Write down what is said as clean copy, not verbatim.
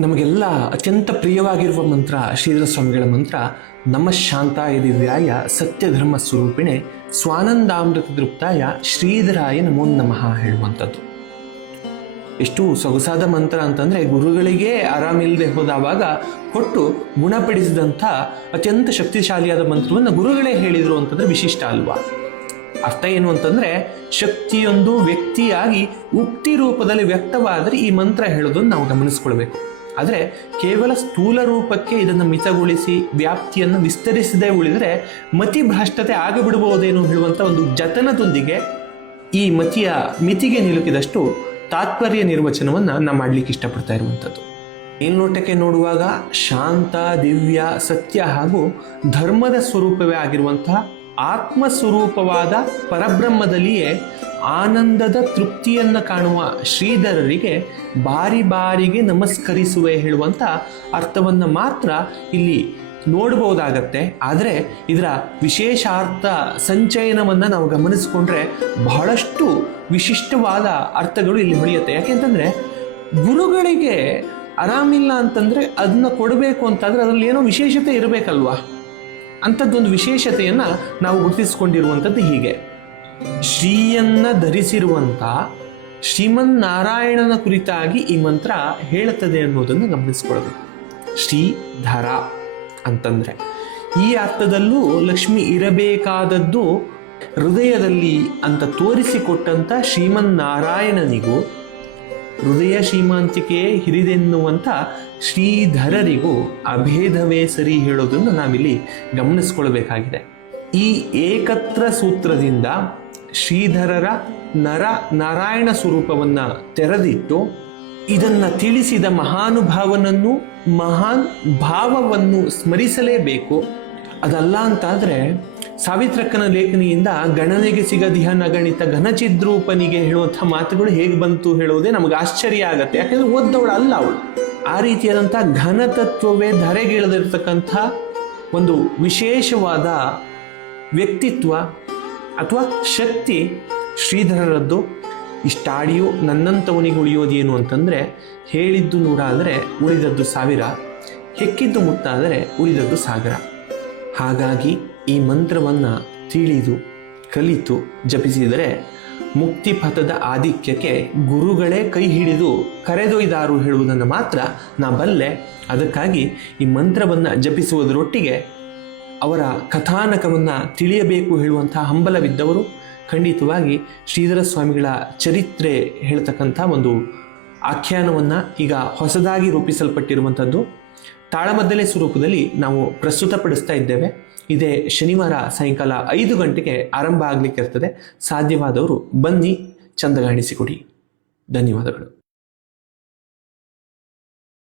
ನಮಗೆಲ್ಲ ಅತ್ಯಂತ ಪ್ರಿಯವಾಗಿರುವ ಮಂತ್ರ ಶ್ರೀಧರ ಸ್ವಾಮಿಗಳ ಮಂತ್ರ ನಮ ಶಾಂತಾಯ ದಿವ್ಯಾಯ ಸತ್ಯಧರ್ಮ ಸ್ವರೂಪಿಣೆ ಸ್ವಾನಂದಾಮೃತ ತೃಪ್ತಾಯ ಶ್ರೀಧರಾಯ ನಮೋ ನಮಃ ಹೇಳುವಂಥದ್ದು. ಎಷ್ಟು ಸೊಗಸಾದ ಮಂತ್ರ ಅಂತಂದರೆ, ಗುರುಗಳಿಗೆ ಆರಾಮಿಲ್ಲದೆ ಹೋದವಾಗ ಕೊಟ್ಟು ಗುಣಪಡಿಸಿದಂಥ ಅತ್ಯಂತ ಶಕ್ತಿಶಾಲಿಯಾದ ಮಂತ್ರವನ್ನು ಗುರುಗಳೇ ಹೇಳಿದರು ಅಂತಂದರೆ ವಿಶಿಷ್ಟ ಅಲ್ವಾ? ಅರ್ಥ ಏನು ಅಂತಂದರೆ, ಶಕ್ತಿಯೊಂದು ವ್ಯಕ್ತಿಯಾಗಿ ಉಕ್ತಿ ರೂಪದಲ್ಲಿ ವ್ಯಕ್ತವಾದರೆ ಈ ಮಂತ್ರ ಹೇಳೋದನ್ನು ನಾವು ಗಮನಿಸ್ಕೊಳ್ಬೇಕು. ಆದರೆ ಕೇವಲ ಸ್ಥೂಲ ರೂಪಕ್ಕೆ ಇದನ್ನು ಮಿತಗೊಳಿಸಿ ವ್ಯಾಪ್ತಿಯನ್ನು ವಿಸ್ತರಿಸದೇ ಉಳಿದರೆ ಮತಿಭ್ರಷ್ಟತೆ ಆಗಿಬಿಡಬಹುದೇನೋ ಹೇಳುವಂಥ ಒಂದು ಜತನದೊಂದಿಗೆ ಈ ಮಿತಿಗೆ ನಿಲುಕಿದಷ್ಟು ತಾತ್ಪರ್ಯ ನಿರ್ವಚನವನ್ನು ನಾವು ಮಾಡಲಿಕ್ಕೆ ಇಷ್ಟಪಡ್ತಾ ಇರುವಂಥದ್ದು. ಮೇಲ್ನೋಟಕ್ಕೆ ನೋಡುವಾಗ ಶಾಂತ, ದಿವ್ಯ, ಸತ್ಯ ಹಾಗೂ ಧರ್ಮದ ಸ್ವರೂಪವೇ ಆಗಿರುವಂತಹ ಆತ್ಮಸ್ವರೂಪವಾದ ಪರಬ್ರಹ್ಮದಲ್ಲಿಯೇ ಆನಂದದ ತೃಪ್ತಿಯನ್ನು ಕಾಣುವ ಶ್ರೀಧರರಿಗೆ ಬಾರಿ ಬಾರಿಗೆ ನಮಸ್ಕರಿಸುವೆ ಹೇಳುವಂಥ ಅರ್ಥವನ್ನು ಮಾತ್ರ ಇಲ್ಲಿ ನೋಡಬಹುದಾಗತ್ತೆ. ಆದರೆ ಇದರ ವಿಶೇಷ ಅರ್ಥ ಸಂಚಯನವನ್ನು ನಾವು ಗಮನಿಸಿಕೊಂಡ್ರೆ ಬಹಳಷ್ಟು ವಿಶಿಷ್ಟವಾದ ಅರ್ಥಗಳು ಇಲ್ಲಿ ಹೊಳೆಯುತ್ತೆ. ಯಾಕೆಂತಂದರೆ, ಗುರುಗಳಿಗೆ ಆರಾಮಿಲ್ಲ ಅಂತಂದರೆ ಅದನ್ನ ಕೊಡಬೇಕು ಅಂತಂದರೆ ಅದರಲ್ಲಿ ಏನೋ ವಿಶೇಷತೆ ಇರಬೇಕಲ್ವಾ? ಅಂಥದ್ದೊಂದು ವಿಶೇಷತೆಯನ್ನು ನಾವು ಗುರುತಿಸಿಕೊಂಡಿರುವಂಥದ್ದು ಹೀಗೆ. ಶ್ರೀಯನ್ನು ಧರಿಸಿರುವಂಥ ಶ್ರೀಮನ್ನಾರಾಯಣನ ಕುರಿತಾಗಿ ಈ ಮಂತ್ರ ಹೇಳುತ್ತದೆ ಅನ್ನೋದನ್ನು ಗಮನಿಸ್ಕೊಳ್ಬೇಕು. ಶ್ರೀಧರ ಅಂತಂದರೆ ಈ ಅರ್ಥದಲ್ಲೂ ಲಕ್ಷ್ಮಿ ಇರಬೇಕಾದದ್ದು ಹೃದಯದಲ್ಲಿ ಅಂತ ತೋರಿಸಿಕೊಟ್ಟಂಥ ಶ್ರೀಮನ್ನಾರಾಯಣನಿಗೂ ಹೃದಯ ಶ್ರೀಮಂತಿಕೆ ಹಿರಿದೆನ್ನುವಂಥ ಶ್ರೀಧರರಿಗೂ ಅಭೇದವೇ ಸರಿ ಹೇಳೋದನ್ನು ನಾವಿಲ್ಲಿ ಗಮನಿಸ್ಕೊಳ್ಬೇಕಾಗಿದೆ. ಈ ಏಕತ್ರ ಸೂತ್ರದಿಂದ ಶ್ರೀಧರರ ನಾರಾಯಣ ಸ್ವರೂಪವನ್ನು ತೆರೆದಿಟ್ಟು ಇದನ್ನು ತಿಳಿಸಿದ ಮಹಾನುಭಾವನನ್ನು ಮಹಾನ್ ಭಾವವನ್ನು ಸ್ಮರಿಸಲೇಬೇಕು. ಅದಲ್ಲ ಅಂತಾದರೆ ಸಾವಿತ್ರಕ್ಕನ ಲೇಖನಿಯಿಂದ ಗಣನೆಗೆ ಸಿಗದಿಹ ನಗಣಿತ ಘನಚಿದ್ರೂಪನಿಗೆ ಹೇಳುವಂಥ ಮಾತುಗಳು ಹೇಗೆ ಬಂತು ಹೇಳೋದೇ ನಮಗೆ ಆಶ್ಚರ್ಯ ಆಗತ್ತೆ. ಯಾಕೆಂದರೆ ಓದ್ದವಳು ಅಲ್ಲ ಅವಳು. ಆ ರೀತಿಯಾದಂಥ ಘನತತ್ವವೇ ಧರೆಗಿಳಿದಿರ್ತಕ್ಕಂಥ ಒಂದು ವಿಶೇಷವಾದ ವ್ಯಕ್ತಿತ್ವ ಅಥವಾ ಶಕ್ತಿ ಶ್ರೀಧರರದ್ದು. ಇಷ್ಟಾಡಿಯೂ ನನ್ನಂಥವನಿಗೆ ಉಳಿಯೋದೇನು ಅಂತಂದರೆ, ಹೇಳಿದ್ದು 100 ಆದರೆ ಉಳಿದದ್ದು 1000, ಹೆಕ್ಕಿದ್ದು ಮುತ್ತಾದರೆ ಉಳಿದದ್ದು 1000. ಹಾಗಾಗಿ ಈ ಮಂತ್ರವನ್ನು ತಿಳಿದು ಕಲಿತು ಜಪಿಸಿದರೆ ಮುಕ್ತಿಪಥದ ಆಧಿಕ್ಯಕ್ಕೆ ಗುರುಗಳೇ ಕೈ ಹಿಡಿದು ಕರೆದೊಯ್ದಾರು ಹೇಳುವುದನ್ನು ಮಾತ್ರ ನಾ ಬಲ್ಲೆ. ಅದಕ್ಕಾಗಿ ಈ ಮಂತ್ರವನ್ನು ಜಪಿಸುವುದರೊಟ್ಟಿಗೆ ಅವರ ಕಥಾನಕವನ್ನು ತಿಳಿಯಬೇಕು ಹೇಳುವಂಥ ಹಂಬಲವಿದ್ದವರು ಖಂಡಿತವಾಗಿ ಶ್ರೀಧರ ಸ್ವಾಮಿಗಳ ಚರಿತ್ರೆ ಹೇಳ್ತಕ್ಕಂಥ ಒಂದು ಆಖ್ಯಾನವನ್ನು ಈಗ ಹೊಸದಾಗಿ ರೂಪಿಸಲ್ಪಟ್ಟಿರುವಂಥದ್ದು ತಾಳಮದ್ದಲೆ ಸ್ವರೂಪದಲ್ಲಿ ನಾವು ಪ್ರಸ್ತುತಪಡಿಸ್ತಾ ಇದ್ದೇವೆ. ಇದೇ ಶನಿವಾರ ಸಾಯಂಕಾಲ 5 ಗಂಟೆಗೆ ಆರಂಭ ಆಗಲಿಕ್ಕೆ ಇರ್ತದೆ. ಸಾಧ್ಯವಾದವರು ಬನ್ನಿ, ಚಂದಗಾಣಿಸಿಕೊಡಿ. ಧನ್ಯವಾದಗಳು.